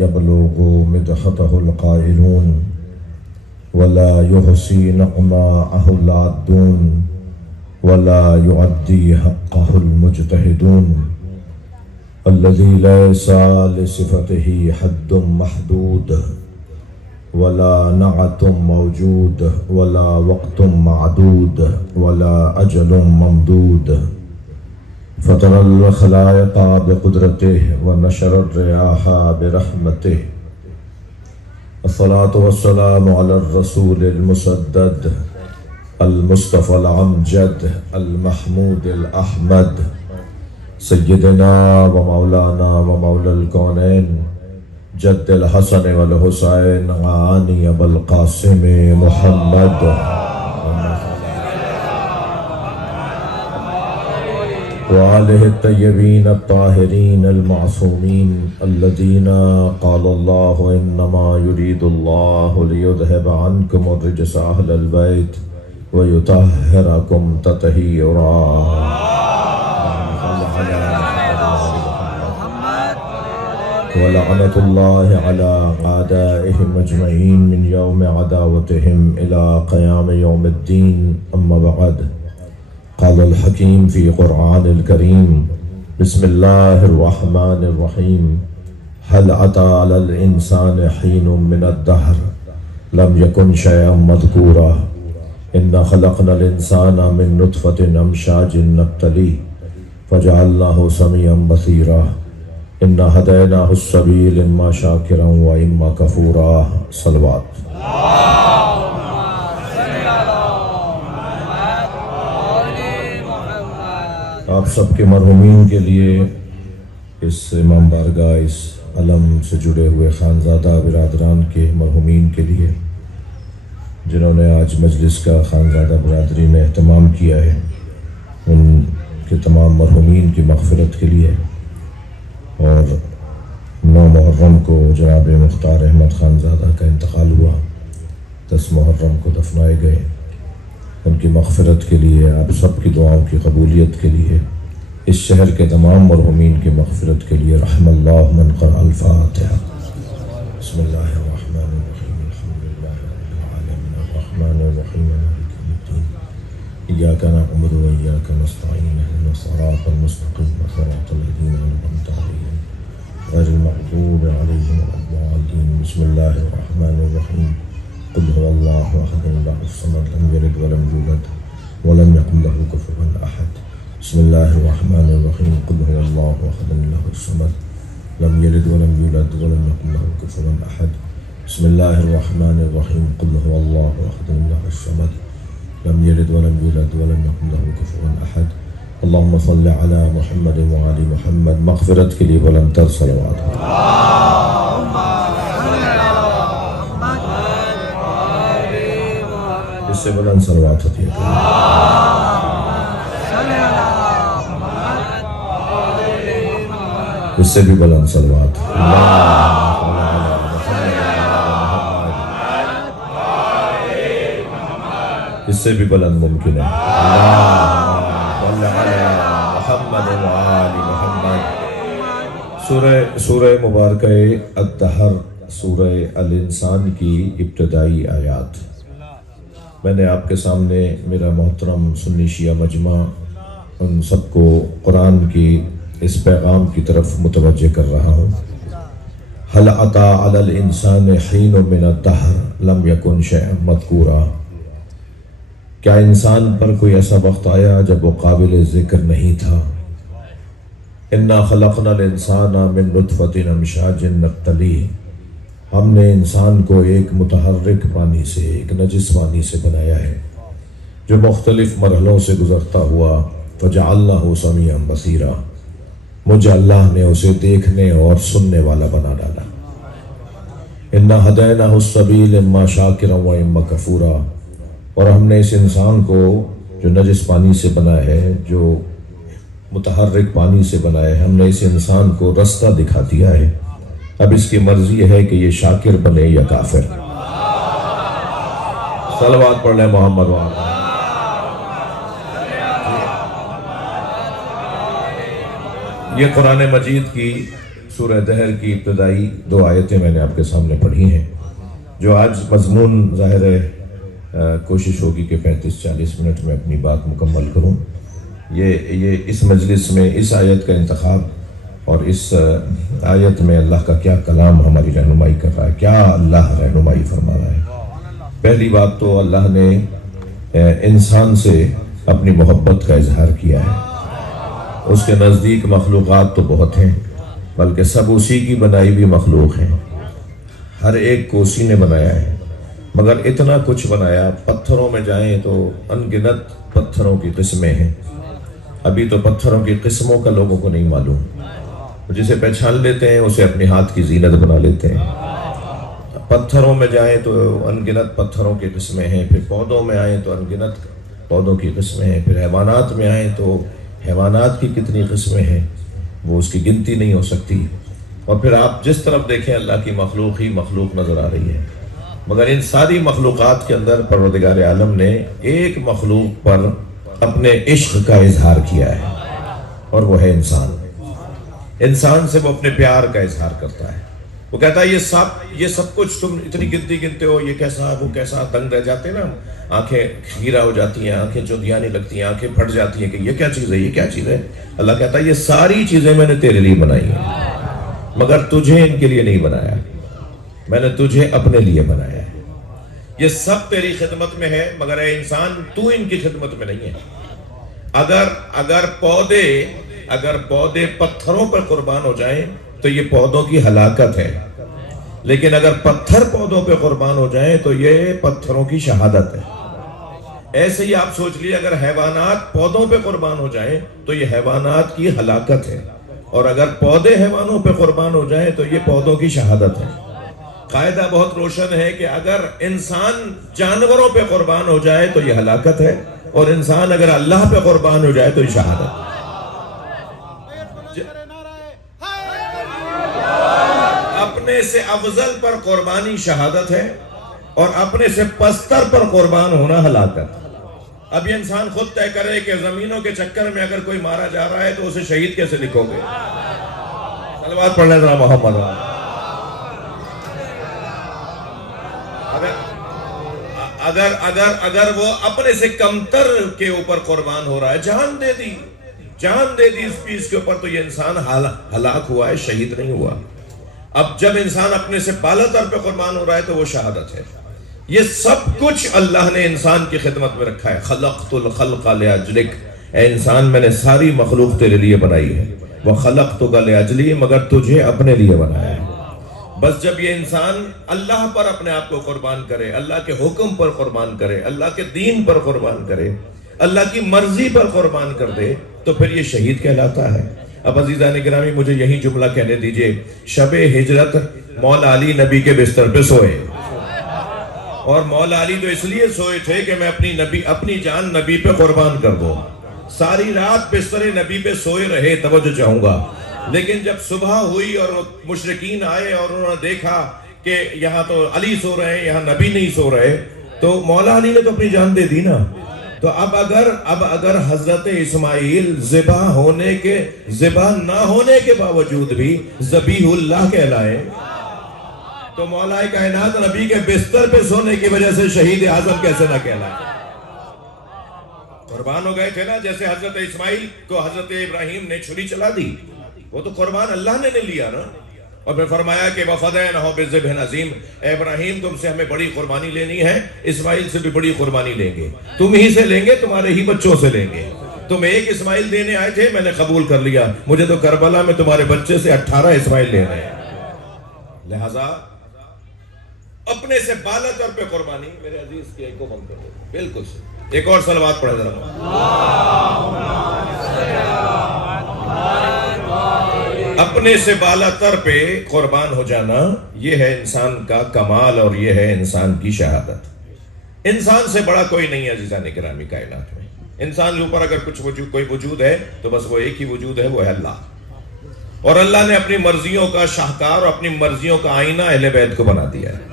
يبلغ مدحته القائلون ولا يحصي نعماءه العادون ولا يعدي حقه المجتهدون الذي ليس لصفته حد محدود ولا نعت موجود ولا وقت معدود ولا أجل ممدود فطر الخلائق بقدرته ونشر الرياح برحمته الصلاة والسلام على الرسول المسدد المصطفى الأمجد المحمود الأحمد سيدنا ومولانا ومولى الكونين جد الحسن والحسين عاني أبا القاسم محمد وآله الطيبين الطاهرين المعصومين الذين قال الله إنما يريد الله ليذهب عنكم الرجس أهل البيت ويطهركم تطهيرا ولعنة الله على أعدائهم أجمعين من يوم عداوتهم إلى قيام يوم الدين أما بعد قال الحكيم في قرآن الكريم بسم الله الرحمن الرحيم هل أتى على الإنسان حين من الدهر لم يكن شيئا مذكورا إنا خلقنا الإنسان من نطفة أمشاج نبتليه فجعلناه سميعا بصيرا إنا هديناه السبيل إما شاكرا وإما كفورا صلوات آپ سب کے مرحومین کے لیے اس امام بارگاہ اس علم سے جڑے ہوئے خانزادہ برادران کے مرحومین کے لیے جنہوں نے آج مجلس کا خانزادہ برادری نے اہتمام کیا ہے ان کے تمام مرحومین کی مغفرت کے لیے اور 9 محرم کو جناب مختار احمد خانزادہ کا انتقال ہوا 10 محرم کو دفنائے گئے ان کی مغفرت کے لیے آپ سب کی دعاؤں کی قبولیت کے لیے اس شہر کے تمام مرحومین کی مغفرت کے لیے رحم اللہ من قرأ الفاتحہ بسم اللہ الرحمن الرحیم الحمد للہ رب العالمین الرحمن الرحیم مالک یوم الدین ایاک نعبد و ایاک نستعین اهدنا الصراط المستقیم صراط الذین انعمت علیہم غیر المغضوب علیہم ولا الضالین بسم اللہ الرحمن الرحیم قل هو الله احد الله الصمد لم يلد ولم يولد ولم يكن له كفوا احد بسم الله الرحمن الرحيم قل هو الله احد الله الصمد لم يلد ولم يولد ولم يكن له كفوا احد بسم الله الرحمن الرحيم قل هو الله احد الله الصمد لم يلد ولم يولد ولم يكن له كفوا احد اللهم صل على محمد وعلى محمد مغفرت کے لیے بلندتر صلوات اس سے بلند صلوات ہوتی ہے اس سے بھی بلند صلوات اس سے بھی بلند ممکن ہے سورہ مبارکہ الدہر سورہ الانسان کی ابتدائی آیات میں نے آپ کے سامنے میرا محترم سنی شیعہ مجمع ان سب کو قرآن کی اس پیغام کی طرف متوجہ کر رہا ہوں هل أتى على الإنسان حين من الدهر لم يكن شيئا مذكورا کیا انسان پر کوئی ایسا وقت آیا جب وہ قابل ذکر نہیں تھا انا خلقنا الانسان من نطفة امشاج نبتلیہ ہم نے انسان کو ایک متحرک پانی سے ایک نجس پانی سے بنایا ہے جو مختلف مرحلوں سے گزرتا ہوا فجعلناہ سمیعا بصیرا مجھے اللہ نے اسے دیکھنے اور سننے والا بنا ڈالا انا ہدیناہ السبیل اما شاکرا و اما کفورا اور ہم نے اس انسان کو جو نجس پانی سے بنا ہے جو متحرک پانی سے بنایا ہے ہم نے اس انسان کو رستہ دکھا دیا ہے اب اس کی مرضی ہے کہ یہ شاکر بنے یا کافر صلوات پڑھ لیں محمد وعلا یہ قرآن مجید کی سورہ دہر کی ابتدائی 2 آیتیں میں نے آپ کے سامنے پڑھی ہیں، جو آج مضمون ظاہر ہے کوشش ہوگی کہ 35-40 منٹ میں اپنی بات مکمل کروں۔ یہ اس مجلس میں اس آیت کا انتخاب اور اس آیت میں اللہ کا کیا کلام ہماری رہنمائی کر رہا ہے، کیا اللہ رہنمائی فرما رہا ہے۔ پہلی بات تو اللہ نے انسان سے اپنی محبت کا اظہار کیا ہے۔ اس کے نزدیک مخلوقات تو بہت ہیں، بلکہ سب اسی کی بنائی ہوئی مخلوق ہیں، ہر ایک کو اسی نے بنایا ہے، مگر اتنا کچھ بنایا۔ پتھروں میں جائیں تو ان گنت پتھروں کی قسمیں ہیں، ابھی تو پتھروں کی قسموں کا لوگوں کو نہیں معلوم، جسے پہچان لیتے ہیں اسے اپنے ہاتھ کی زینت بنا لیتے ہیں۔ پتھروں میں جائیں تو ان گنت پتھروں کی قسمیں ہیں، پھر پودوں میں آئیں تو ان گنت پودوں کی قسمیں ہیں، پھر حیوانات میں آئیں تو حیوانات کی کتنی قسمیں ہیں، وہ اس کی گنتی نہیں ہو سکتی۔ اور پھر آپ جس طرف دیکھیں اللہ کی مخلوق ہی مخلوق نظر آ رہی ہے، مگر ان ساری مخلوقات کے اندر پروردگار عالم نے ایک مخلوق پر اپنے عشق کا اظہار کیا ہے، اور وہ ہے انسان۔ انسان سے وہ اپنے پیار کا اظہار کرتا ہے۔ وہ کہتا ہے یہ سب کچھ تم اتنی گنتی گنتے ہو، یہ کیسا وہ کیسا، دنگ رہ جاتے ہیں نا، آنکھیں خیرہ ہو جاتی ہیں، آنکھیں چودیانے لگتی ہیں، آنکھیں پھٹ جاتی ہیں کہ یہ کیا چیز ہے، یہ کیا چیز ہے۔ اللہ کہتا ہے یہ ساری چیزیں میں نے تیرے لیے بنائی ہیں، مگر تجھے ان کے لیے نہیں بنایا، میں نے تجھے اپنے لیے بنایا ہے۔ یہ سب تیری خدمت میں ہے، مگر اے انسان تو ان کی خدمت میں نہیں ہے۔ اگر پودے پتھروں پر قربان ہو جائیں تو یہ پودوں کی ہلاکت ہے، لیکن اگر پتھر پودوں پہ قربان ہو جائیں تو یہ پتھروں کی شہادت ہے۔ ایسے ہی آپ سوچ لیے، اگر حیوانات پودوں پہ قربان ہو جائیں تو یہ حیوانات کی ہلاکت ہے، اور اگر پودے حیوانوں پہ قربان ہو جائیں تو یہ پودوں کی شہادت ہے۔ قاعدہ بہت روشن ہے کہ اگر انسان جانوروں پہ قربان ہو جائے تو یہ ہلاکت ہے، اور انسان اگر اللہ پہ قربان ہو جائے تو یہ شہادت ہے۔ اپنے سے افضل پر قربانی شہادت ہے، اور اپنے سے پستر پر قربان ہونا ہلاکت۔ اب یہ انسان خود طے کرے کہ زمینوں کے چکر میں اگر کوئی مارا جا رہا ہے تو اسے شہید کیسے لکھو گے؟ صلوات پڑھ لیں ذرا محمد۔ اگر وہ اپنے سے کمتر کے اوپر قربان ہو رہا ہے، جان دے دی اس چیز کے اوپر، تو یہ انسان ہلاک ہوا ہے، شہید نہیں ہوا۔ اب جب انسان اپنے سے بالا تر پہ قربان ہو رہا ہے تو وہ شہادت ہے۔ یہ سب کچھ اللہ نے انسان کی خدمت میں رکھا ہے۔ خلقت الخلق لأجلک، اے انسان میں نے ساری مخلوق تیرے لیے بنائی ہے۔ وخلقتک لأجلی، مگر تجھے اپنے لیے بنایا ہے۔ بس جب یہ انسان اللہ پر اپنے آپ کو قربان کرے، اللہ کے حکم پر قربان کرے، اللہ کے دین پر قربان کرے، اللہ کی مرضی پر قربان کر دے، تو پھر یہ شہید کہلاتا ہے۔ اب عزیزان گرامی، مجھے یہی جملہ کہنے دیجئے، شب ہجرت مولا علی نبی کے بستر پہ سوئے، اور مولا علی تو اس لیے سوئے تھے کہ میں اپنی جان نبی پہ قربان کر دوں۔ ساری رات بستر نبی پہ سوئے رہے، توجہ چاہوں گا۔ لیکن جب صبح ہوئی اور مشرکین آئے اور انہوں نے دیکھا کہ یہاں تو علی سو رہے ہیں، یہاں نبی نہیں سو رہے، تو مولا علی نے تو اپنی جان دے دی نا۔ تو اب اگر حضرت اسماعیل ذبح نہ ہونے کے باوجود بھی ذبیح اللہ کہلائے، تو مولا کائنات نبی کے بستر پہ سونے کی وجہ سے شہید اعظم کیسے نہ کہلائے؟ قربان ہو گئے تھے نا، جیسے حضرت اسماعیل کو حضرت ابراہیم نے چھری چلا دی، وہ تو قربان اللہ نے لیا نا۔ اور پھر فرمایا کہ وَفَدَيْنَاهُ بِذِبْحٍ عَظِيمٍ، اے ابراہیم تم سے ہمیں بڑی قربانی لینی ہے، اسماعیل سے بھی بڑی قربانی لیں گے، تم ہی سے لیں گے، تمہارے ہی بچوں سے لیں گے۔ تم ایک اسماعیل دینے آئے تھے، میں نے قبول کر لیا، مجھے تو کربلا میں تمہارے بچے سے 18 اسماعیل لے رہے ہیں۔ لہذا اپنے سے بالا تر پہ قربانی، میرے عزیز کی ایک کو بند کر دو، بالکل سے ایک اور صلوات پڑھے ذرا۔ اپنے سے بالا تر پہ قربان ہو جانا، یہ ہے انسان کا کمال، اور یہ ہے انسان کی شہادت۔ انسان سے بڑا کوئی نہیں ہے عزیزان گرامی کائنات میں۔ انسان کے اوپر اگر کوئی وجود ہے تو بس وہ ایک ہی وجود ہے، وہ ہے اللہ۔ اور اللہ نے اپنی مرضیوں کا شاہکار اور اپنی مرضیوں کا آئینہ اہل بیت کو بنا دیا ہے۔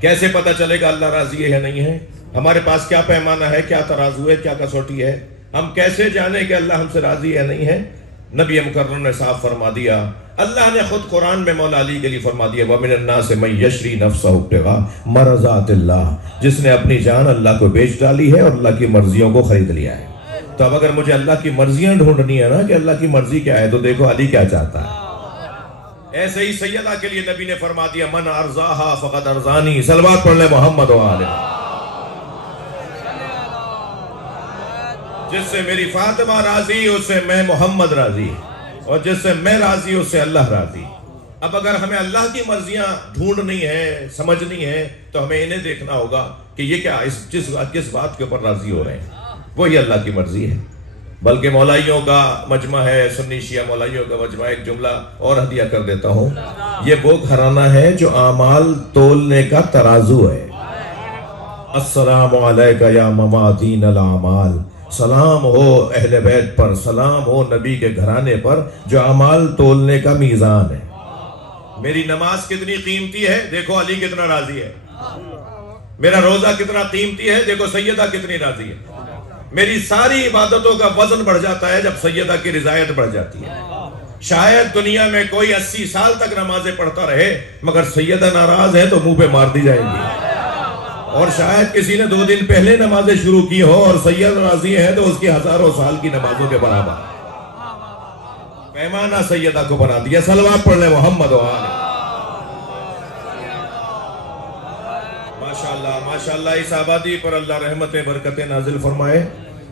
کیسے پتہ چلے گا اللہ راضی ہے یا نہیں ہے؟ ہمارے پاس کیا پیمانہ ہے، کیا ترازو ہے، کیا کسوٹی ہے؟ ہم کیسے جانیں کہ اللہ ہم سے راضی ہے نہیں ہے؟ نبی مکرم نے صاف فرما دیا، اللہ نے خود قرآن میں مولا علی کے لیے فرما دیا وَمِنَ النَّاسِ مَن يَشْرِي نَفْسَهُ ابْتِغَاءَ مَرْضَاتِ اللَّهِ، جس نے اپنی جان اللہ کو بیچ ڈالی ہے اور اللہ کی مرضیوں کو خرید لیا ہے۔ تو اب اگر مجھے اللہ کی مرضیاں ڈھونڈنی ہے نا کہ اللہ کی مرضی کیا ہے، تو دیکھو علی کیا چاہتا ہے۔ ایسے ہی سیدہ کے لیے نبی نے فرما دیا من ارضاها فقد ارضانی، صلوات پڑھ لے محمد و آلہ۔ جس سے میری فاطمہ راضی اس سے میں محمد راضی، اور جس سے میں راضی اس سے اللہ راضی۔ اب اگر ہمیں اللہ کی مرضیاں ڈھونڈنی ہے، سمجھنی ہے، تو ہمیں انہیں دیکھنا ہوگا کہ یہ کیا کس بات کے اوپر راضی ہو رہے ہیں، وہی اللہ کی مرضی ہے۔ بلکہ مولائیوں کا مجمع ہے، سنی شیعہ مولائیوں کا مجمع، ایک جملہ اور ہدیہ کر دیتا ہوں، یہ وہ گھرانہ ہے جو اعمال تولنے کا ترازو ہے۔ السلام علیکہ یا ممادین الاعمال، سلام ہو اہل بیت پر، سلام ہو نبی کے گھرانے پر جو اعمال تولنے کا میزان ہے۔ میری نماز کتنی قیمتی ہے، دیکھو علی کتنا راضی ہے۔ میرا روزہ کتنا قیمتی ہے، دیکھو سیدہ کتنی راضی ہے۔ میری ساری عبادتوں کا وزن بڑھ جاتا ہے جب سیدہ کی رضایت بڑھ جاتی ہے۔ شاید دنیا میں کوئی 80 سال تک نمازیں پڑھتا رہے مگر سیدہ ناراض ہے تو منہ پہ مار دی جائیں گی، اور شاید کسی نے 2 دن پہلے نمازیں شروع کی ہو اور سید راضی ہے تو اس کی ہزاروں سال کی نمازوں کے برابر پیمانہ سیدہ کو بنا دیا۔ صلوات پڑھ لے محمد و آلہ۔ ماشاءاللہ ماشاءاللہ، اس آبادی پر اللہ رحمتیں برکتیں نازل فرمائے۔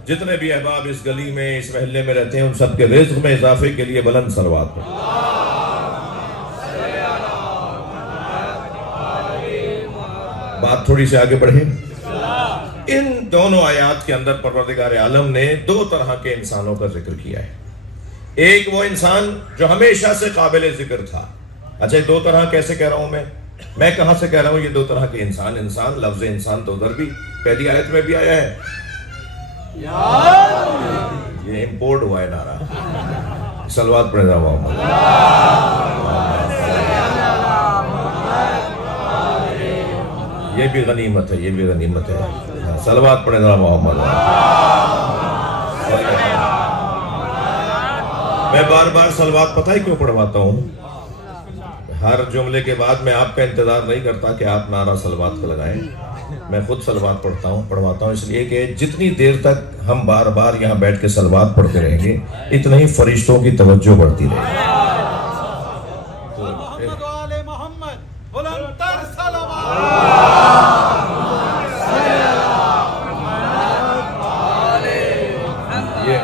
جتنے بھی احباب اس گلی میں اس محلے میں رہتے ہیں ان سب کے رزق میں اضافے کے لیے بلند صلوات پڑھ۔ بات تھوڑی سے آگے بڑھیں۔ ان دونوں آیات کے اندر پروردگار عالم نے 2 طرح کے انسانوں کا ذکر کیا ہے۔ ایک وہ انسان جو ہمیشہ سے قابل ذکر تھا۔ اچھا 2 طرح کیسے کہہ رہا ہوں میں کہاں سے کہہ رہا ہوں یہ 2 طرح کے انسان لفظ انسان تو ادھر بھی پہلی آیت میں بھی آیا ہے، یہ امپورٹ ہوا ہے نعرہ۔ صلوات پڑھ رہا ہوں۔ یہ بھی غنیمت ہے، یہ بھی غنیمت ہے۔ صلوات پڑھ رہا محمد۔ میں بار بار صلوات پتہ ہی کیوں پڑھواتا ہوں؟ ہر جملے کے بعد میں آپ کا انتظار نہیں کرتا کہ آپ نعرہ صلوات کا لگائیں، میں خود صلوات پڑھواتا ہوں، اس لیے کہ جتنی دیر تک ہم بار بار یہاں بیٹھ کے صلوات پڑھتے رہیں گے اتنا ہی فرشتوں کی توجہ بڑھتی رہے گی۔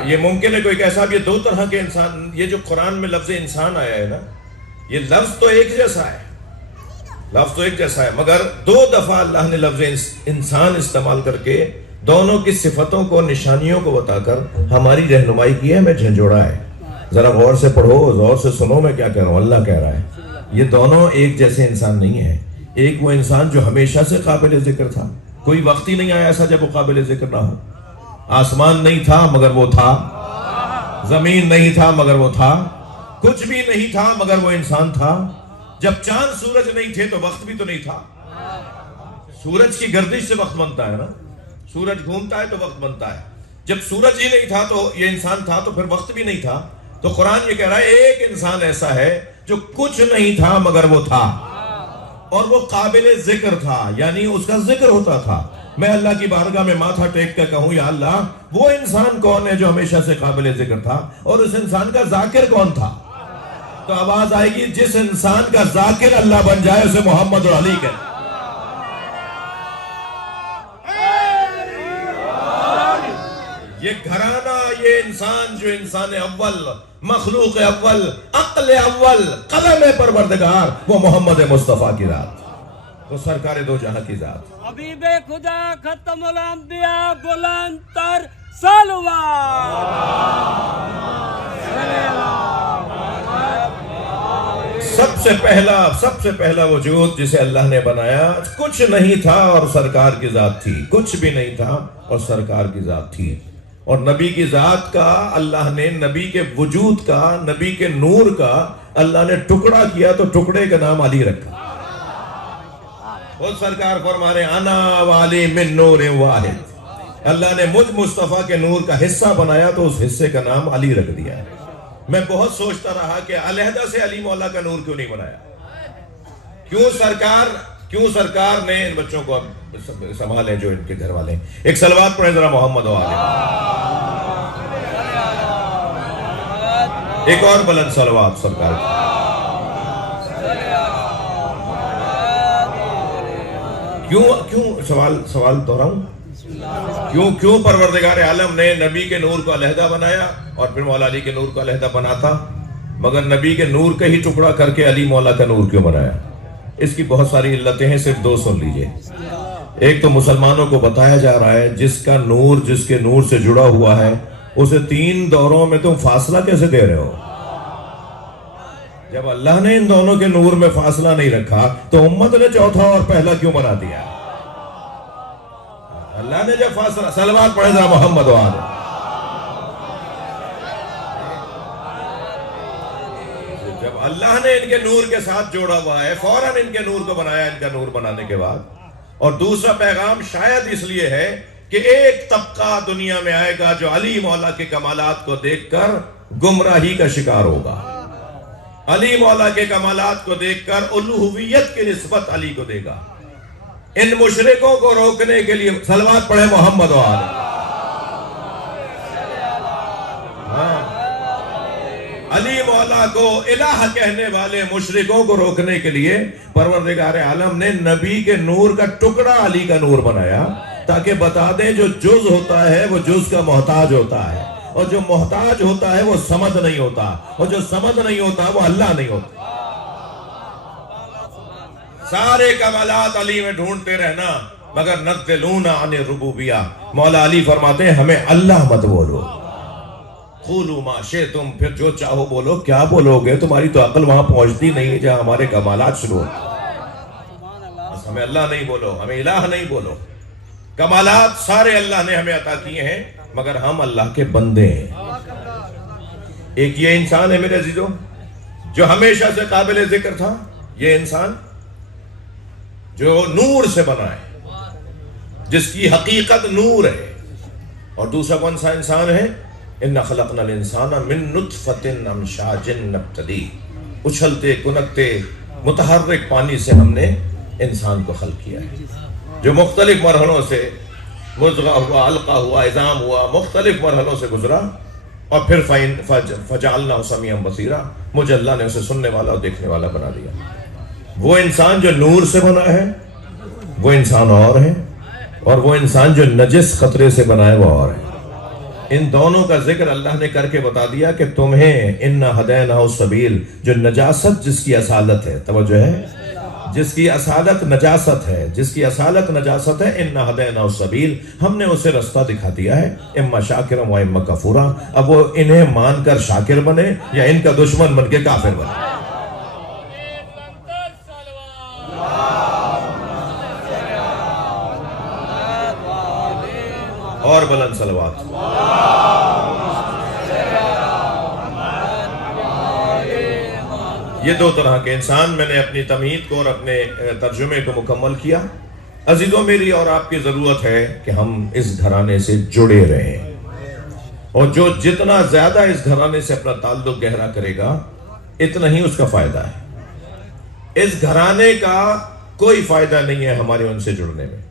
یہ ممکن ہے کوئی کہہ صاحب یہ 2 طرح کے انسان، یہ جو قرآن میں لفظ انسان آیا ہے نا، یہ لفظ تو ایک جیسا ہے، مگر 2 دفعہ اللہ نے لفظ انسان استعمال کر کے دونوں کی صفتوں کو، نشانیوں کو بتا کر ہماری رہنمائی کی ہے، ہمیں جھنجھوڑا ہے۔ ذرا غور سے پڑھو، غور سے سنو میں کیا کہہ رہا ہوں۔ اللہ کہہ رہا ہے یہ دونوں ایک جیسے انسان نہیں ہیں۔ ایک وہ انسان جو ہمیشہ سے قابل ذکر تھا، کوئی وقت ہی نہیں آیا ایسا جب وہ قابل ذکر نہ ہو۔ آسمان نہیں تھا مگر وہ تھا، زمین نہیں تھا مگر وہ تھا، کچھ بھی نہیں تھا مگر وہ انسان تھا۔ جب چاند سورج نہیں تھے تو وقت بھی تو نہیں تھا۔ سورج کی گردش سے وقت بنتا ہے نا، سورج گھومتا ہے تو وقت بنتا ہے۔ جب سورج ہی نہیں تھا تو یہ انسان تھا تو پھر وقت بھی نہیں تھا۔ تو قرآن یہ کہہ رہا ہے ایک انسان ایسا ہے جو کچھ نہیں تھا مگر وہ تھا، اور وہ قابل ذکر تھا، یعنی اس کا ذکر ہوتا تھا۔ میں اللہ کی بارگاہ میں ماتھا ٹیک کر کہوں یا اللہ وہ انسان کون ہے جو ہمیشہ سے قابل ذکر تھا، اور اس انسان کا ذاکر کون تھا؟ تو آواز آئے گی جس انسان کا ذاکر اللہ بن جائے اسے محمد اور علی کہتے۔ یہ گھرانہ، یہ انسان جو انسان اول، مخلوق اول، عقل اول، قلم پروردگار، وہ محمد مصطفیٰ کی ذات، وہ سرکار 2 جہاں کی ذات، حبیب خدا ختم الانبیاء بلند تر صلوات۔ سب سے پہلا وجود جسے اللہ نے بنایا کچھ نہیں تھا اور سرکار کی ذات تھی، کچھ بھی نہیں تھا اور سرکار کی ذات تھی۔ اور نبی کی ذات کا اللہ نے، نبی کے وجود کا، نبی کے نور کا اللہ نے ٹکڑا کیا تو ٹکڑے کا نام علی رکھا۔ خود سرکار فرما رہے انا والی من نور واحد، اللہ نے مجھ مصطفیٰ کے نور کا حصہ بنایا تو اس حصے کا نام علی رکھ دیا۔ میں بہت سوچتا رہا کہ علیحدہ سے علی مولا کا نور کیوں نہیں بنایا؟ کیوں سرکار نے ان بچوں کو سنبھالے جو ان کے گھر والے ہیں؟ ایک صلوات پڑھیں ذرا محمد و آلہ۔ ایک اور بلند صلوات سرکار کی۔ کیوں سوال دہراؤں؟ کیوں پروردگار عالم نے نبی کے نور کو علیحدہ بنایا اور پھر مولا علی کے نور کو علیحدہ بناتا، مگر نبی کے نور کا ہی ٹکڑا کر کے علی مولا کا نور کیوں بنایا؟ اس کی بہت ساری علتیں ہیں، صرف 2 سن لیجئے۔ ایک تو مسلمانوں کو بتایا جا رہا ہے جس کے نور سے جڑا ہوا ہے اسے 3 دوروں میں تم فاصلہ کیسے دے رہے ہو؟ جب اللہ نے ان دونوں کے نور میں فاصلہ نہیں رکھا تو امت نے چوتھا اور پہلا کیوں بنا دیا؟ اللہ نے جب فاصلہ، صلوات پڑھے ذرا محمد و آلہ۔ جب اللہ نے ان کے نور کے ساتھ جوڑا ہوا ہے فوراً ان کے نور کو بنایا، ان کا نور بنانے کے بعد۔ اور دوسرا پیغام شاید اس لیے ہے کہ ایک طبقہ دنیا میں آئے گا جو علی مولا کے کمالات کو دیکھ کر گمراہی کا شکار ہوگا، علی مولا کے کمالات کو دیکھ کر الوہیت کی نسبت علی کو دے گا۔ ان مشرکوں کو روکنے کے لیے صلوات پڑھے محمد و آلہ۔ علی مولا کو الہ کہنے والے مشرکوں کو روکنے کے لیے پروردگار عالم نے نبی کے نور کا ٹکڑا علی کا نور بنایا، تاکہ بتا دیں جو جز ہوتا ہے وہ جز کا محتاج ہوتا ہے، اور جو محتاج ہوتا ہے وہ سمد نہیں ہوتا، اور جو سمد نہیں ہوتا وہ اللہ نہیں ہوتا۔ سارے کمالات علی میں ڈھونڈتے رہنا مگر نزلون عن الربوبیہ، مولا علی فرماتے ہیں ہمیں اللہ مت بولو، قولوا ما شئتم، پھر جو چاہو بولو۔ کیا بولو گے؟ تمہاری تو عقل وہاں پہنچتی نہیں ہے جہاں ہمارے کمالات شروع ہوتے۔ ہمیں اللہ نہیں بولو، ہمیں الہ نہیں بولو۔ کمالات سارے اللہ نے ہمیں عطا کیے ہیں مگر ہم اللہ کے بندے ہیں۔ ایک یہ انسان ہے میرے عزیزوں جو ہمیشہ سے قابل ذکر تھا، یہ انسان جو نور سے بنا ہے، جس کی حقیقت نور ہے۔ اور دوسرا کون سا انسان ہے؟ اِنَّا خَلَقْنَا الْإِنسَانَ مِن نُطْفَةٍ أَمْشَاجٍ نَبْتَلِيهِ، اچھلتے کنکتے متحرک پانی سے ہم نے انسان کو خلق کیا ہے، جو مختلف مرحلوں سے مضغہ ہوا، علقہ ہوا، عظام ہوا، مختلف مرحلوں سے گزرا، اور پھر فَجَعَلْنَاهُ سَمِيعًا بَصِيرًا، مجھے اللہ نے اسے سننے والا اور دیکھنے والا بنا دیا۔ وہ انسان جو نور سے بنا ہے وہ انسان اور ہے، اور وہ انسان جو نجس خطرے سے بنا ہے وہ اور ہے۔ ان دونوں کا ذکر اللہ نے کر کے بتا دیا کہ تمہیں اِنَّا هَدَيْنَاهُ السَّبِيلَ، جو نجاست جس کی اصالت ہے، توجہ ہے، جس کی اصالت نجاست ہے، جس کی اصالت نجاست ہے، اِنَّا هَدَيْنَاهُ السَّبِيلَ، ہم نے اسے رستہ دکھا دیا ہے، اما شاکرا و اما کفورا۔ اب وہ انہیں مان کر شاکر بنے یا ان کا دشمن بن کے کافر بنے۔ اور بلند صلوات۔ یہ 2 طرح کے انسان، میں نے اپنی تمہید کو اور اپنے ترجمے کو مکمل کیا۔ عزیزوں، میری اور آپ کی ضرورت ہے کہ ہم اس گھرانے سے جڑے رہیں، اور جو جتنا زیادہ اس گھرانے سے اپنا تعلق گہرا کرے گا اتنا ہی اس کا فائدہ ہے۔ اس گھرانے کا کوئی فائدہ نہیں ہے ہمارے ان سے جڑنے میں،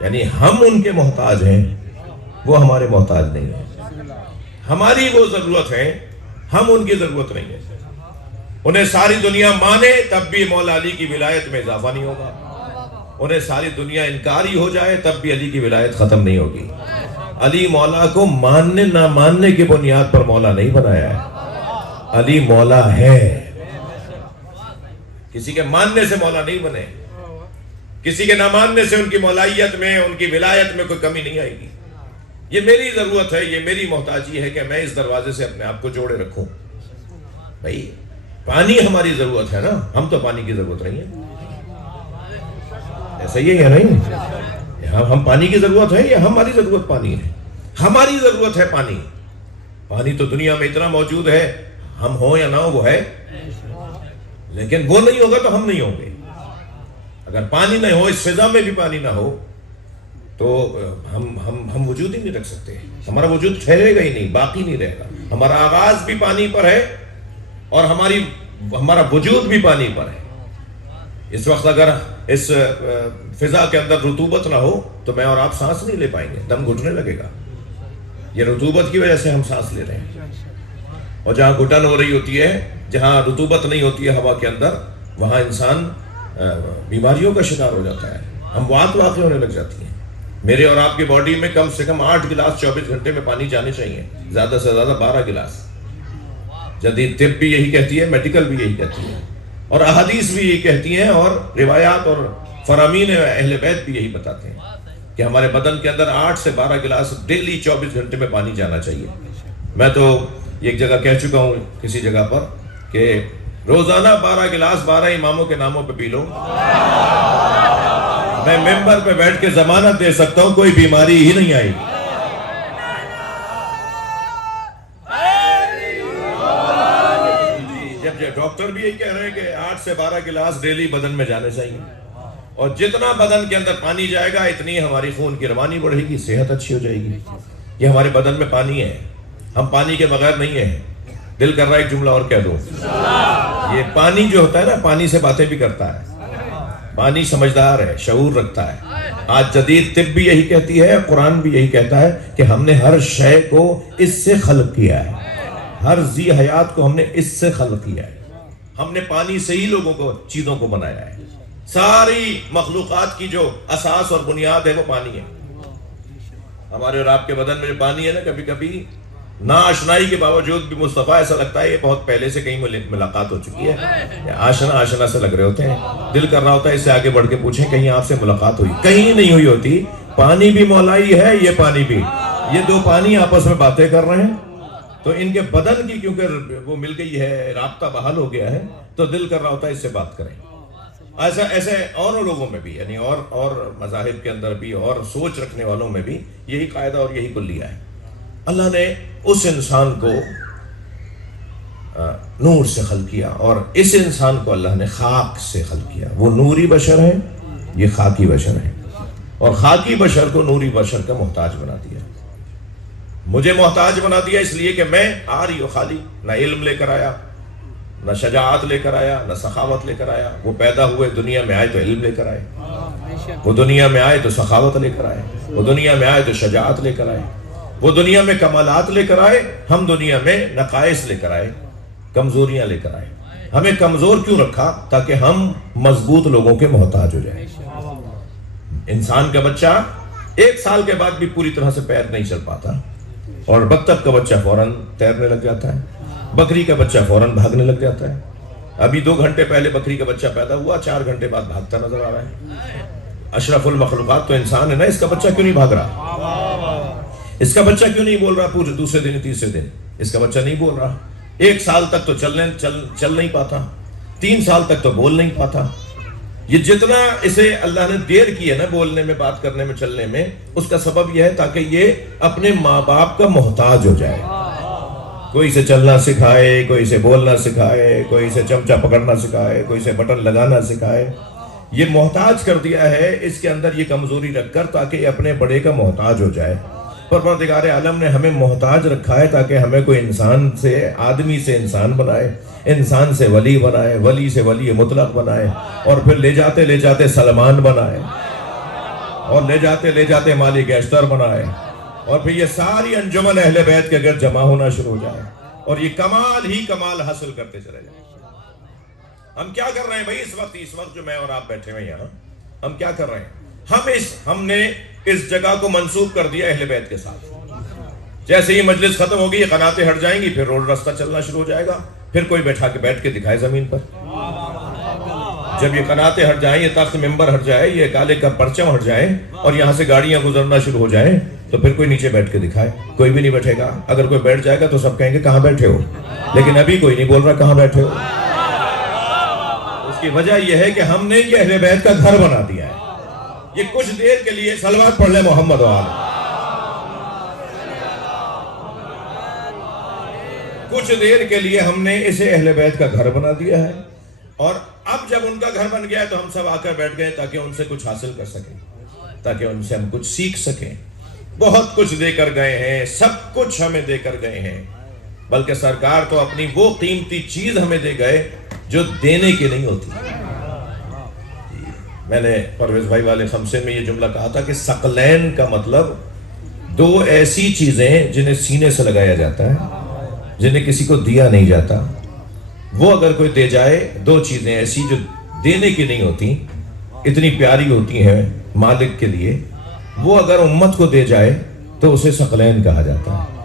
یعنی ہم ان کے محتاج ہیں، وہ ہمارے محتاج نہیں ہیں۔ ہماری وہ ضرورت ہے، ہم ان کی ضرورت نہیں ہے۔ انہیں ساری دنیا مانے تب بھی مولا علی کی ولایت میں اضافہ نہیں ہوگا، انہیں ساری دنیا انکاری ہو جائے تب بھی علی کی ولایت ختم نہیں ہوگی۔ علی مولا کو ماننے نہ ماننے کی بنیاد پر مولا نہیں بنایا ہے، علی مولا ہے۔ کسی کے ماننے سے مولا نہیں بنے، کسی کے نہ ماننے سے ان کی مولائیت میں، ان کی ولایت میں کوئی کمی نہیں آئے گی۔ یہ میری ضرورت ہے، یہ میری محتاجی ہے کہ میں اس دروازے سے اپنے آپ کو جوڑے رکھوں۔ بھائی پانی ہماری ضرورت ہے نا، ہم تو پانی کی ضرورت نہیں ہے، ایسا ہی ہے نہیں؟ ہم پانی کی ضرورت ہے یا ہماری ضرورت پانی ہے؟ ہماری ضرورت ہے پانی۔ پانی تو دنیا میں اتنا موجود ہے، ہم ہوں یا نہ ہو وہ ہے، لیکن وہ نہیں ہوگا تو ہم نہیں ہوں گے۔ اگر پانی نہ ہو، اس فضا میں بھی پانی نہ ہو تو ہم وجود ہی نہیں رکھ سکتے، ہمارا وجود ٹھہرے گا ہی نہیں، باقی نہیں رہے گا۔ ہمارا آغاز بھی پانی پر ہے اور ہمارا وجود بھی پانی پر ہے. اس وقت اگر اس فضا کے اندر رطوبت نہ ہو تو میں اور آپ سانس نہیں لے پائیں گے, دم گھٹنے لگے گا. یہ رطوبت کی وجہ سے ہم سانس لے رہے ہیں. اور جہاں گھٹن ہو رہی ہوتی ہے, جہاں رطوبت نہیں ہوتی ہے ہوا کے اندر, وہاں انسان بیماریوں کا شکار ہو جاتا ہے, اموات واقع ہونے لگ جاتی ہیں. میرے اور آپ کی باڈی میں کم سے کم 8 گلاس 24 گھنٹے میں پانی جانے چاہیے, زیادہ سے زیادہ 12 گلاس. جدید طب بھی یہی کہتی ہے, میڈیکل بھی یہی کہتی ہے, اور احادیث بھی یہی کہتی ہیں, اور روایات اور فرامین اہل بیت بھی یہی بتاتے ہیں کہ ہمارے بدن کے اندر 8 سے 12 گلاس ڈیلی 24 گھنٹے میں پانی جانا چاہیے. میں تو ایک جگہ کہہ چکا ہوں کسی جگہ پر کہ روزانہ 12 گلاس 12 اماموں کے ناموں پہ پی لو. میں ممبر پہ بیٹھ کے ضمانت دے سکتا ہوں کوئی بیماری ہی نہیں آئی. جب ڈاکٹر بھی یہی کہہ رہے ہیں کہ 8 سے 12 گلاس ڈیلی بدن میں جانے چاہیے, اور جتنا بدن کے اندر پانی جائے گا اتنی ہماری خون کی روانی بڑھے گی, صحت اچھی ہو جائے گی. یہ ہمارے بدن میں پانی ہے, ہم پانی کے بغیر نہیں ہیں. دل کر رہا ہے ایک جملہ اور کہہ دو. یہ پانی جو ہوتا ہے نا, پانی سے باتیں بھی کرتا ہے, پانی سمجھدار ہے, شعور رکھتا ہے. آج جدید طب بھی یہی کہتی ہے, قرآن بھی یہی کہتا ہے کہ ہم نے ہر شے کو اس سے خلق کیا ہے, ہر ذی حیات کو ہم نے اس سے خلق کیا ہے. ہم نے پانی سے ہی لوگوں کو, چیزوں کو بنایا ہے. ساری مخلوقات کی جو اساس اور بنیاد ہے وہ پانی ہے. ہمارے اور آپ کے بدن میں جو پانی ہے نا, کبھی کبھی ناآشنائی کے باوجود بھی مصطفیٰ ایسا لگتا ہے یہ بہت پہلے سے کہیں ملاقات ہو چکی ہے, آشنا سے لگ رہے ہوتے ہیں. دل کر رہا ہوتا ہے اس سے آگے بڑھ کے پوچھیں کہیں آپ سے ملاقات ہوئی, کہیں نہیں ہوئی ہوتی. پانی بھی مولائی ہے, یہ پانی بھی, یہ دو پانی آپس میں باتیں کر رہے ہیں. تو ان کے بدن کی کیونکہ وہ مل گئی ہے, رابطہ بحال ہو گیا ہے, تو دل کر رہا ہوتا ہے اس سے بات کریں. ایسے اور لوگوں میں بھی, یعنی اور مذاہب کے اندر بھی, اور سوچ رکھنے والوں میں بھی یہی قاعدہ اور یہی کلیہ ہے. اللہ نے اس انسان کو نور سے خلق کیا, اور اس انسان کو اللہ نے خاک سے خلق کیا. وہ نوری بشر ہے, یہ خاکی بشر ہے, اور خاکی بشر کو نوری بشر کا محتاج بنا دیا. مجھے محتاج بنا دیا اس لیے کہ میں آ رہی ہوں خالی, نہ علم لے کر آیا, نہ شجاعت لے کر آیا, نہ سخاوت لے کر آیا. وہ پیدا ہوئے دنیا میں آئے تو علم لے کر آئے, وہ دنیا میں آئے تو سخاوت لے کر آئے, وہ دنیا میں آئے تو شجاعت لے کر آئے, وہ دنیا میں کمالات لے کر آئے. ہم دنیا میں نقائص لے کر آئے, کمزوریاں لے کر آئے. ہمیں کمزور کیوں رکھا؟ تاکہ ہم مضبوط لوگوں کے محتاج ہو جائیں. انسان کا بچہ 1 سال کے بعد بھی پوری طرح سے پیر نہیں چل پاتا, اور بطخ کا بچہ فوراً تیرنے لگ جاتا ہے, بکری کا بچہ فوراً بھاگنے لگ جاتا ہے. ابھی 2 گھنٹے پہلے بکری کا بچہ پیدا ہوا, 4 گھنٹے بعد بھاگتا نظر آ رہا ہے. اشرف المخلوقات تو انسان ہے نا, اس کا بچہ کیوں نہیں بھاگ رہا؟ اس کا بچہ کیوں نہیں بول رہا پورے دوسرے دن تیسرے دن؟ اس کا بچہ نہیں بول رہا. 1 سال تک تو چل نہیں پاتا, 3 سال تک تو بول نہیں پاتا. یہ جتنا اسے اللہ نے دیر کی ہے نا بولنے میں, بات کرنے میں, چلنے میں, اس کا سبب یہ ہے تاکہ یہ اپنے ماں باپ کا محتاج ہو جائے. کوئی اسے چلنا سکھائے, کوئی اسے بولنا سکھائے, کوئی اسے چمچہ پکڑنا سکھائے, کوئی اسے بٹن لگانا سکھائے. یہ محتاج کر دیا ہے اس کے اندر یہ کمزوری رکھ کر, تاکہ یہ اپنے بڑے کا محتاج ہو جائے. پروردگار عالم نے ہمیں محتاج رکھا ہے تاکہ ہمیں کوئی انسان سے, آدمی سے انسان بنائے, انسان سے ولی بنائے, ولی سے ولی مطلق بنائے, اور پھر لے جاتے سلمان بنائے, اور لے جاتے مالک اشتر بنائے, اور پھر یہ ساری انجمن اہل بیت کے گرد جمع ہونا شروع ہو جائے, اور یہ کمال ہی کمال حاصل کرتے چلے جائیں. ہم کیا کر رہے ہیں بھائی اس وقت جو میں اور آپ بیٹھے ہوئے یہاں, ہم کیا کر رہے ہیں؟ ہم نے اس جگہ کو منسوب کر دیا اہل بیت کے ساتھ. جیسے ہی مجلس ختم ہوگی, یہ قناتیں ہٹ جائیں گی, پھر روڈ راستہ چلنا شروع ہو جائے گا, پھر کوئی بیٹھ کے دکھائے زمین پر. جب یہ قناتیں ہٹ جائیں, یہ تخت ممبر ہٹ جائے, یہ کالے کا پرچم ہٹ جائے, اور یہاں سے گاڑیاں گزرنا شروع ہو جائیں, تو پھر کوئی نیچے بیٹھ کے دکھائے. کوئی بھی نہیں بیٹھے گا. اگر کوئی بیٹھ جائے گا تو سب کہیں گے کہاں بیٹھے ہو, لیکن ابھی کوئی نہیں بول رہا کہاں بیٹھے ہو. اس کی وجہ یہ ہے کہ ہم نے یہ اہل بیت کا گھر بنا دیا ہے. یہ کچھ دیر کے لیے صلوات پڑھ لیں محمد وآل. کچھ دیر کے لیے ہم نے اسے اہل بیت کا گھر بنا دیا ہے, اور اب جب ان کا گھر بن گیا ہے تو ہم سب آ کر بیٹھ گئے تاکہ ان سے کچھ حاصل کر سکیں, تاکہ ان سے ہم کچھ سیکھ سکیں. بہت کچھ دے کر گئے ہیں, سب کچھ ہمیں دے کر گئے ہیں, بلکہ سرکار تو اپنی وہ قیمتی چیز ہمیں دے گئے جو دینے کی نہیں ہوتی. میں نے پرویز بھائی والے خمسے میں یہ جملہ کہا تھا کہ ثقلین کا مطلب دو ایسی چیزیں جنہیں سینے سے لگایا جاتا ہے، جنہیں کسی کو دیا نہیں جاتا. وہ اگر کوئی دے جائے، دو چیزیں ایسی جو دینے کی نہیں ہوتی، اتنی پیاری ہوتی ہیں مالک کے لیے، وہ اگر امت کو دے جائے تو اسے ثقلین کہا جاتا ہے.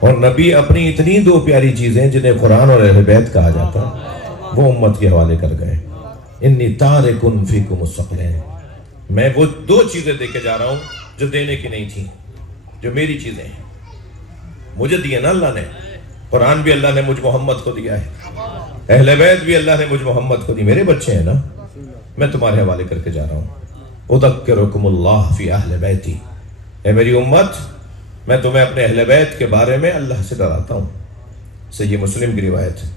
اور نبی اپنی اتنی دو پیاری چیزیں جنہیں قرآن اور اہل بیت کہا جاتا ہے وہ امت کے حوالے کر گئے. انی تارکن فیکم الثقلین، میں وہ دو چیزیں دے کے جا رہا ہوں جو دینے کی نہیں تھیں، جو میری چیزیں ہیں. مجھے دیے نا اللہ نے، قرآن بھی اللہ نے مجھ محمد کو دیا ہے، اہل بیت بھی اللہ نے مجھ محمد کو دی، میرے بچے ہیں نا، میں تمہارے حوالے کر کے جا رہا ہوں. اذکرکم اللہ فی اہل بیتی، اے میری امت میں تمہیں اپنے اہل بیت کے بارے میں اللہ سے ڈراتا ہوں. صحیح مسلم کی روایت ہے،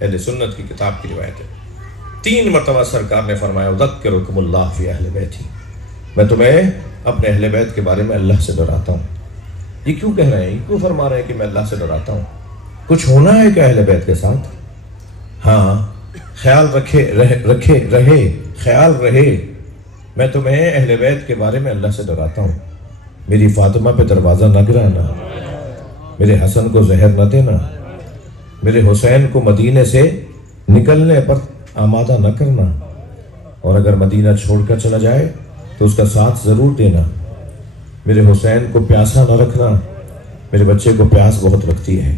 اہل سنت کی کتاب کی روایت ہے. 3 مرتبہ سرکار نے فرمایا اذکرکم اللہ فی اہل بیتی، میں تمہیں اپنے اہل بیت کے بارے میں اللہ سے ڈراتا ہوں. یہ کیوں کہہ رہے ہیں، یہ کیوں فرما رہے ہیں کہ میں اللہ سے ڈراتا ہوں؟ کچھ ہونا ہے کہ اہل بیت کے ساتھ؟ ہاں، خیال رہے خیال رہے میں تمہیں اہل بیت کے بارے میں اللہ سے ڈراتا ہوں. میری فاطمہ پہ دروازہ نہ گرانا، میرے حسن کو زہر نہ دینا، میرے حسین کو مدینے سے نکلنے پر آمادہ نہ کرنا، اور اگر مدینہ چھوڑ کر چلا جائے تو اس کا ساتھ ضرور دینا. میرے حسین کو پیاسا نہ رکھنا، میرے بچے کو پیاس بہت لگتی ہے.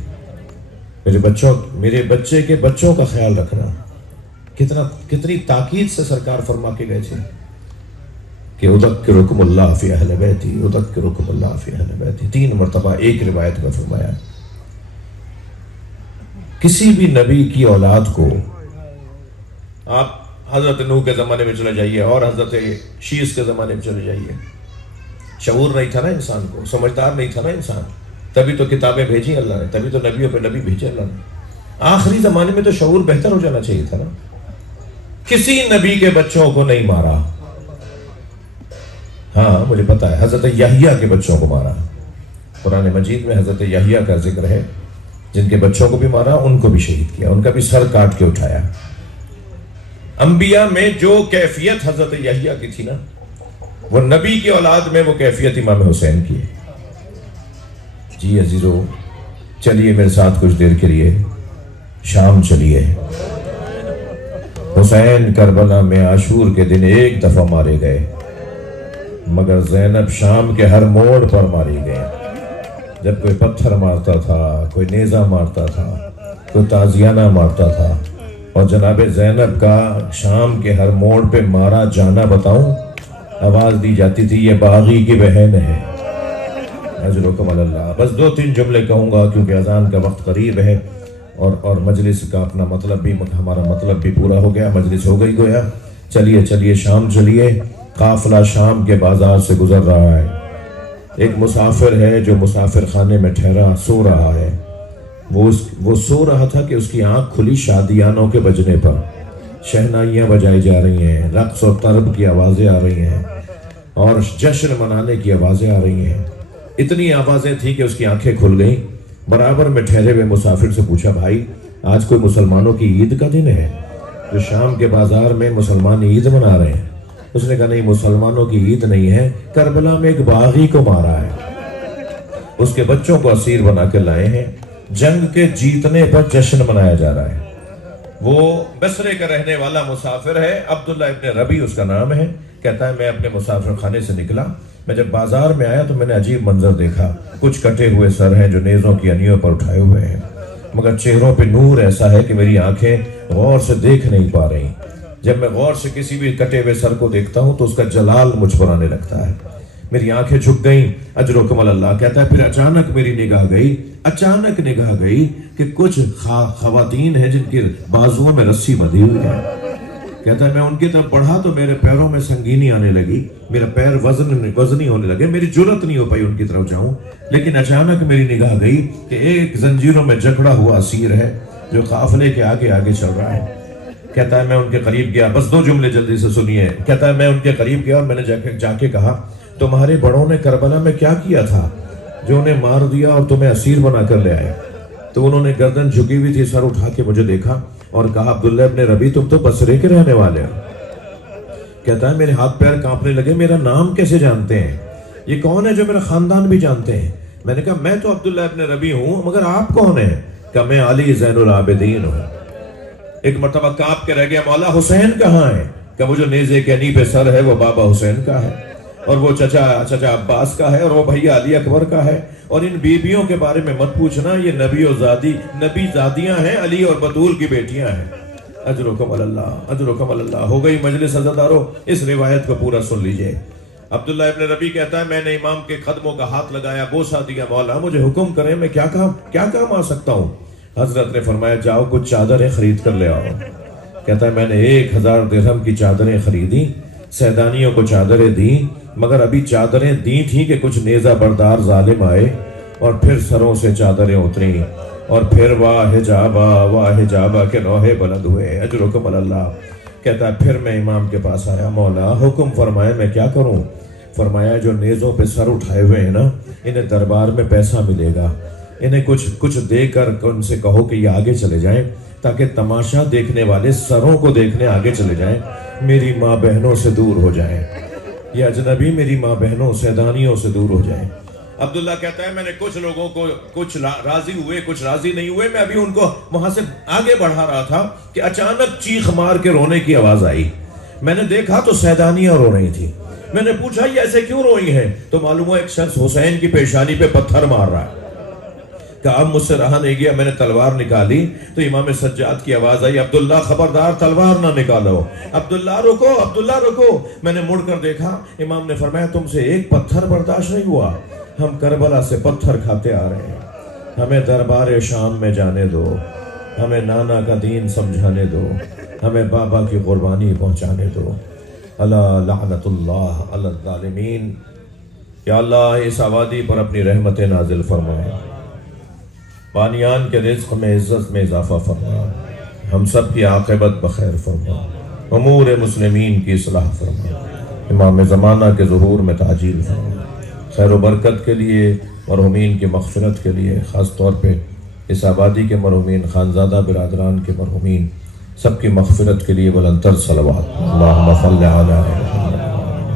میرے بچے کے بچوں کا خیال رکھنا. کتنی تاکید سے سرکار فرما کے گئے تھے کہ اذکرکم اللہ فی اہل بیتی، اذکرکم اللہ فی اہل بیتی. 3 مرتبہ ایک روایت میں فرمایا. کسی بھی نبی کی اولاد کو آپ حضرت نوح کے زمانے میں چلے جائیے اور حضرت شیس کے زمانے میں چلے جائیے، شعور نہیں تھا نا انسان کو، سمجھدار نہیں تھا نا انسان، تبھی تو کتابیں بھیجی اللہ نے، تبھی تو نبیوں پہ نبی بھیجے اللہ نے. آخری زمانے میں تو شعور بہتر ہو جانا چاہیے تھا نا. کسی نبی کے بچوں کو نہیں مارا. ہاں مجھے پتا ہے حضرت یحییٰ کے بچوں کو مارا. قرآن مجید میں حضرت یحییٰ کا ذکر ہے، جن کے بچوں کو بھی مارا، ان کو بھی شہید کیا، ان کا بھی سر کاٹ کے اٹھایا. انبیاء میں جو کیفیت حضرت یحییٰ کی تھی نا، وہ نبی کی اولاد میں وہ کیفیت امام حسین کی ہے. جی عزیزو، چلیے میرے ساتھ کچھ دیر کے لیے شام چلیے. حسین کربلا میں عاشور کے دن ایک دفعہ مارے گئے، مگر زینب شام کے ہر موڑ پر ماری گئے. جب کوئی پتھر مارتا تھا، کوئی نیزہ مارتا تھا، کوئی تازیانہ مارتا تھا، اور جناب زینب کا شام کے ہر موڑ پہ مارا جانا بتاؤں، آواز دی جاتی تھی یہ باغی کی بہن ہے. اجرکم اللہ. بس 2-3 جملے کہوں گا کیونکہ اذان کا وقت قریب ہے، اور مجلس کا اپنا مطلب بھی، ہمارا مطلب بھی پورا ہو گیا، مجلس ہو گئی گویا. چلیے شام چلیے. قافلہ شام کے بازار سے گزر رہا ہے. ایک مسافر ہے جو مسافر خانے میں ٹھہرا سو رہا ہے. وہ سو رہا تھا کہ اس کی آنکھ کھلی شادیانوں کے بجنے پر. شہنائیاں بجائی جا رہی ہیں، رقص و طرب کی آوازیں آ رہی ہیں، اور جشن منانے کی آوازیں آ رہی ہیں. اتنی آوازیں تھیں کہ اس کی آنکھیں کھل گئیں. برابر میں ٹھہرے ہوئے مسافر سے پوچھا، بھائی آج کوئی مسلمانوں کی عید کا دن ہے؟ جو شام کے بازار میں مسلمان عید منا رہے ہیں. اس نے کہا نہیں، مسلمانوں کی عید نہیں ہے، کربلا میں ایک باغی کو مارا ہے، اس کے بچوں کو اسیر بنا کے لائے ہیں، جنگ کے جیتنے پر جشن منایا جا رہا ہے. وہ بصرے کا رہنے والا مسافر ہے، عبداللہ ابن ربی اس کا نام ہے. کہتا ہے میں اپنے مسافر خانے سے نکلا، میں جب بازار میں آیا تو میں نے عجیب منظر دیکھا. کچھ کٹے ہوئے سر ہیں جو نیزوں کی انیوں پر اٹھائے ہوئے ہیں، مگر چہروں پہ نور ایسا ہے کہ میری آنکھیں غور سے دیکھ نہیں پا رہی. جب میں غور سے کسی بھی کٹے ہوئے سر کو دیکھتا ہوں تو اس کا جلال مجھ پر آنے لگتا ہے. میری آنکھیں جھک گئیں. اجرکم اللہ. کہتا ہے پھر اچانک میری نگاہ گئی کہ کچھ خواتین ہیں جن کی بازوؤں میں رسی بندھی ہوئی ہے. کہتا ہے میں ان کی طرف بڑھا تو میرے پیروں میں سنگینی آنے لگی، میرا پیر وزنی ہونے لگے، میری جرت نہیں ہو پائی ان کی طرف جاؤں. لیکن اچانک میری نگاہ گئی کہ ایک زنجیروں میں جکڑا ہوا اسیر ہے جو قافلے کے آگے چل رہا ہے. کہتا ہے میں ان کے قریب گیا. بس 2 جملے جلدی سے سنیے. کہتا ہے میں ان کے قریب گیا اور میں نے جا کے کہا تمہارے بڑوں نے کربلا میں کیا کیا تھا جو انہیں مار دیا اور تمہیں اسیر بنا کر لے آئے؟ تو انہوں نے گردن جھکی ہوئی تھی، سر اٹھا کے مجھے دیکھا اور کہا عبداللہ ابن ربی تم تو بصرے کے رہنے والے ہو۔ کہتا ہے میرے ہاتھ پیر کانپنے لگے، میرا نام کیسے جانتے ہیں، یہ کون ہے جو میرا خاندان بھی جانتے ہیں؟ میں نے کہا میں تو عبداللہ ابن ربی ہوں، مگر آپ کون ہیں؟ کہ میں علی زین العابدین ہوں۔ ایک مرتبہ کانپ کے رہ گیا، مولا حسین کہاں ہے؟ کہ وہ جو نیزے کے نی پہ سر ہے وہ بابا حسین کا ہے، اور وہ چچا عباس کا ہے، اور وہ بھیا علی اکبر کا ہے، اور ان بیبیوں کے بارے میں مت پوچھنا، یہ نبی زادیاں ہیں، علی اور بطول کی بیٹیاں ہیں۔ اجرکم اللہ، اجرکم اللہ۔ ہو گئی مجلس عزتدارو، اس روایت کو پورا سن لیجئے۔ عبداللہ ابن ربی کہتا ہے میں نے امام کے قدموں کا ہاتھ لگایا، بوسہ دیا، مولا مجھے حکم کریں میں کیا کام آ سکتا ہوں؟ حضرت نے فرمایا جاؤ کچھ چادریں خرید کر لے آؤ۔ کہتا ہے میں نے 1000 درہم کی چادریں خریدی، سیدانیوں کو چادریں دیں، مگر ابھی چادریں دی تھیں کہ کچھ نیزہ بردار ظالم آئے اور پھر سروں سے چادریں اتریں، اور پھر واہ حجابہ کے نوحے بلند ہوئے۔ اجرکم اللہ۔ کہتا ہے پھر میں امام کے پاس آیا، مولا حکم فرمائے میں کیا کروں؟ فرمایا جو نیزوں پہ سر اٹھائے ہوئے ہیں نا، انہیں دربار میں پیسہ ملے گا، انہیں کچھ دے کر ان سے کہو کہ یہ آگے چلے جائیں، تاکہ تماشا دیکھنے والے سروں کو دیکھنے آگے چلے جائیں، میری ماں بہنوں سے دور ہو جائیں، یہ اجنبی میری ماں بہنوں سیدانیوں سے دور ہو جائیں۔ عبداللہ کہتا ہے میں نے کچھ لوگوں کو، کچھ راضی ہوئے کچھ راضی نہیں ہوئے، میں ابھی ان کو وہاں سے آگے بڑھا رہا تھا کہ اچانک چیخ مار کے رونے کی آواز آئی۔ میں نے دیکھا تو سیدانیاں رو رہی تھی، میں نے پوچھا یہ ایسے کیوں روئی ہیں؟ تو معلوم ہوا ایک شخص حسین کی پیشانی پہ پتھر مار رہا ہے۔ کہ اب مجھ سے رہا نہیں گیا، میں نے تلوار نکالی تو امام سجاد کی آواز آئی عبداللہ خبردار تلوار نہ نکالو، عبداللہ رکو، عبداللہ رکو۔ میں نے مڑ کر دیکھا، امام نے فرمایا تم سے ایک پتھر برداشت نہیں ہوا، ہم کربلا سے پتھر کھاتے آ رہے ہیں، ہمیں دربار شام میں جانے دو، ہمیں نانا کا دین سمجھانے دو، ہمیں بابا کی قربانی پہنچانے دو۔ الا لعنت اللہ علی الظالمین۔ یا اللہ اس آبادی پر اپنی رحمت نازل فرما، بانیان کے رزق میں عزت میں اضافہ فرما، ہم سب کی عاقبت بخیر فرما، امور مسلمین کی اصلاح فرما، امام زمانہ کے ظہور میں تعجیل فرما، خیر و برکت کے لیے، مرحومین کی مغفرت کے لیے، خاص طور پہ اس آبادی کے مرحومین، خانزادہ برادران کے مرحومین، سب کی مغفرت کے لیے بلندتر صلوات۔ اللہم صلی علی